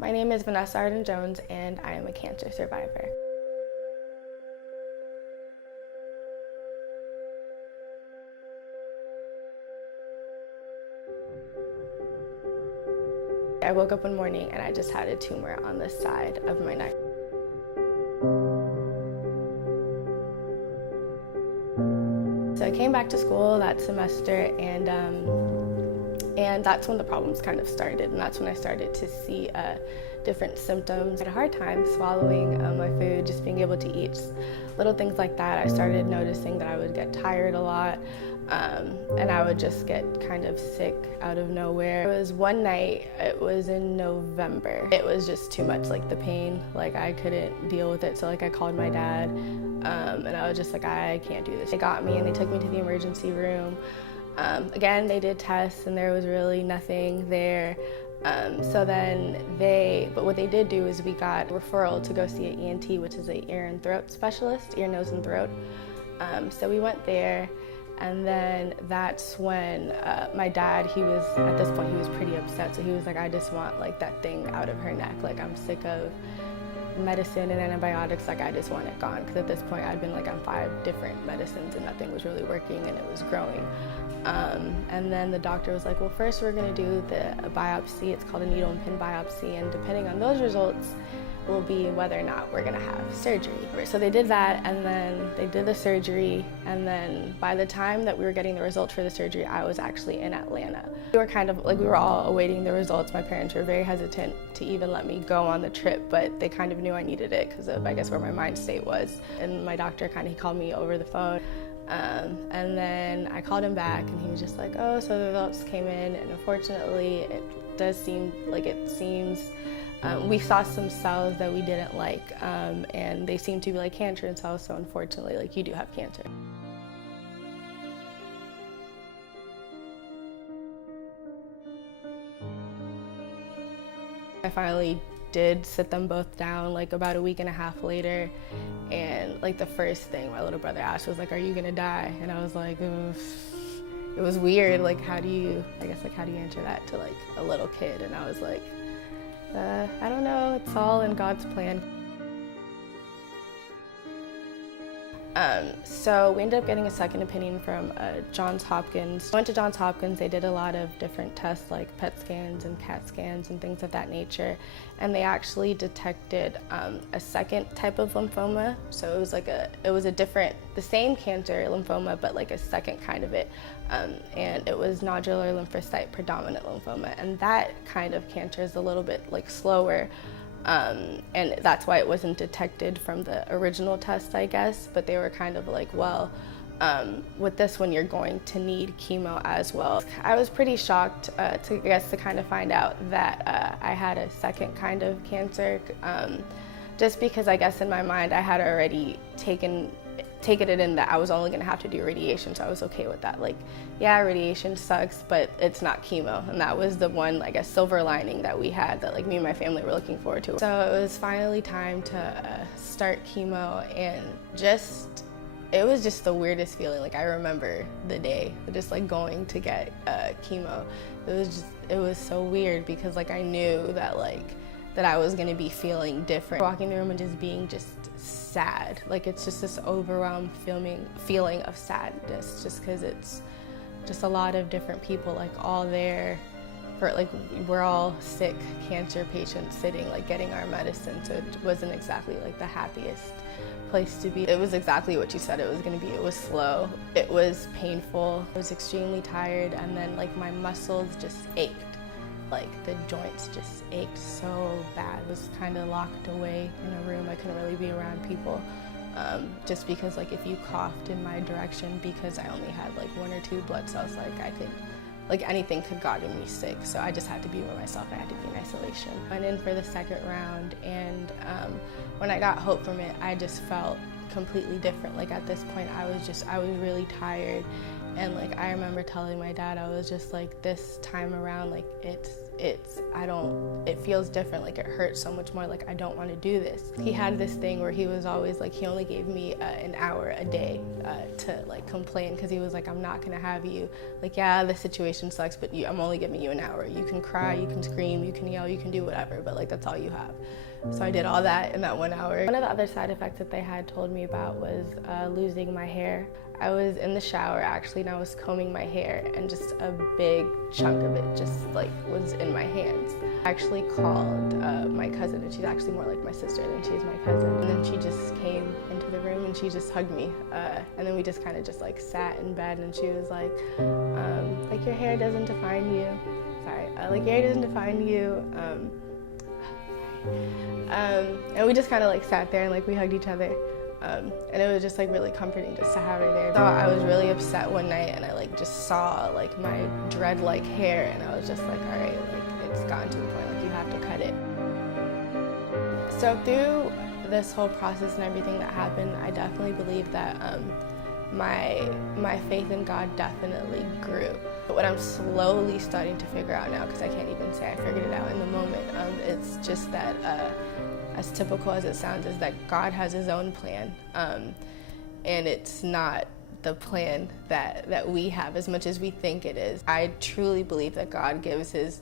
My name is Vanessa Arden-Jones, and I am a cancer survivor. I woke up one morning and I just had a tumor on the side of my neck. So I came back to school that semester, and that's when the problems kind of started, and that's when I started to see different symptoms. I had a hard time swallowing my food, just being able to eat little things like that. I started noticing that I would get tired a lot, and I would just get kind of sick out of nowhere. It was one night, it was in November. It was just too much, like the pain, like I couldn't deal with it. So like I called my dad, and I was just like, I can't do this. They got me and they took me to the emergency room. Again, they did tests and there was really nothing there. But what they did do is we got a referral to go see an ENT, which is an ear and throat specialist, ear, nose, and throat. So we went there, and then that's when my dad, at this point, he was pretty upset. So he was like, I just want like that thing out of her neck. Like, I'm sick of medicine and antibiotics, like I just want it gone. Because at this point I'd been like on 5 different medicines and nothing was really working and it was growing. And then the doctor was like, well, first we're gonna do a biopsy. It's called a needle and pin biopsy, and depending on those results will be whether or not we're gonna have surgery. So they did that, and then they did the surgery, and then by the time that we were getting the results for the surgery, I was actually in Atlanta. We were all awaiting the results. My parents were very hesitant to even let me go on the trip, but they kind of knew I needed it because of, I guess, where my mind state was. And my doctor he called me over the phone. And then I called him back, and he was just like, oh, so the results came in, and unfortunately we saw some cells that we didn't like, and they seem to be like cancer cells, so unfortunately, you do have cancer. I finally did sit them both down about a week and a half later, and the first thing my little brother asked was like, are you gonna die? And I was like, ugh. It was weird, how do you answer that to a little kid? And I was like, I don't know, it's all in God's plan. So we ended up getting a second opinion from Johns Hopkins. I went to Johns Hopkins. They did a lot of different tests like PET scans and CAT scans and things of that nature, and they actually detected a second type of lymphoma. So it was the same cancer lymphoma, but a second kind of it, and it was nodular lymphocyte predominant lymphoma, and that kind of cancer is a little bit slower. And that's why it wasn't detected from the original test, I guess, but they were kind of with this one, you're going to need chemo as well. I was pretty shocked to kind of find out that I had a second kind of cancer, just because I guess in my mind I had already taken it in that I was only going to have to do radiation, so I was okay with that. Yeah, radiation sucks, but it's not chemo, and that was the one, silver lining that we had that me and my family were looking forward to. So it was finally time to start chemo, and it was just the weirdest feeling. I remember the day, just going to get chemo. It was so weird because I knew that I was gonna be feeling different. Walking the room and just being sad. It's just this overwhelmed feeling of sadness, just because it's just a lot of different people all there for we're all sick cancer patients sitting getting our medicine, so it wasn't exactly the happiest place to be. It was exactly what you said it was going to be. It was slow, it was painful, I was extremely tired, and then my muscles just ached. The joints just ached so bad. I was kind of locked away in a room. I couldn't really be around people, just because if you coughed in my direction, because I only had 1 or 2 blood cells, anything could gotten me sick. So I just had to be with myself. I had to be in isolation. I went in for the second round, and when I got hope from it, I just felt completely different. At this point, I was really tired. And I remember telling my dad, I was just this time around, it feels different, like it hurts so much more, like I don't want to do this. He had this thing where he was always like, he only gave me an hour a day to like complain, because he was like, I'm not gonna have you, like, yeah, the situation sucks, but I'm only giving you an hour. You can cry, you can scream, you can yell, you can do whatever, but like that's all you have. So I did all that in that 1 hour. One of the other side effects that they had told me about was losing my hair. I was in the shower actually, and I was combing my hair, and just a big chunk of it just like was in my hands. I actually called my cousin, and she's actually more like my sister than she is my cousin. And then she just came into the room and she just hugged me. And then we just kind of just like sat in bed, and she was like your hair doesn't define you. Sorry, like your hair doesn't define you. And we just kind of like sat there and like we hugged each other. And it was just like really comforting just to have her there. So I was really upset one night, and I like just saw like my dread-like hair, and I was just like, all right, like it's gotten to the point like you have to cut it. So through this whole process and everything that happened, I definitely believe that my faith in God definitely grew. But what I'm slowly starting to figure out now, because I can't even say I figured it out in the moment, it's just that as typical as it sounds, is that God has his own plan, and it's not the plan that we have as much as we think it is. I truly believe that God gives his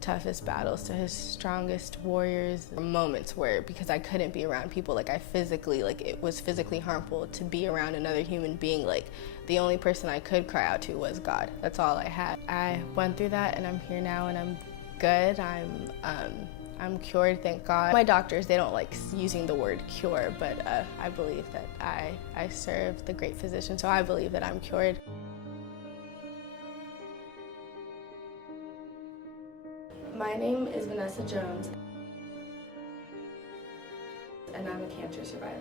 toughest battles to his strongest warriors. Moments where, because I couldn't be around people, like it was physically harmful to be around another human being, like the only person I could cry out to was God. That's all I had. I went through that, and I'm here now, and I'm good. I'm cured, thank God. My doctors, they don't like using the word cure, but I believe that I serve the great physician, so I believe that I'm cured. My name is Vanessa Jones, and I'm a cancer survivor.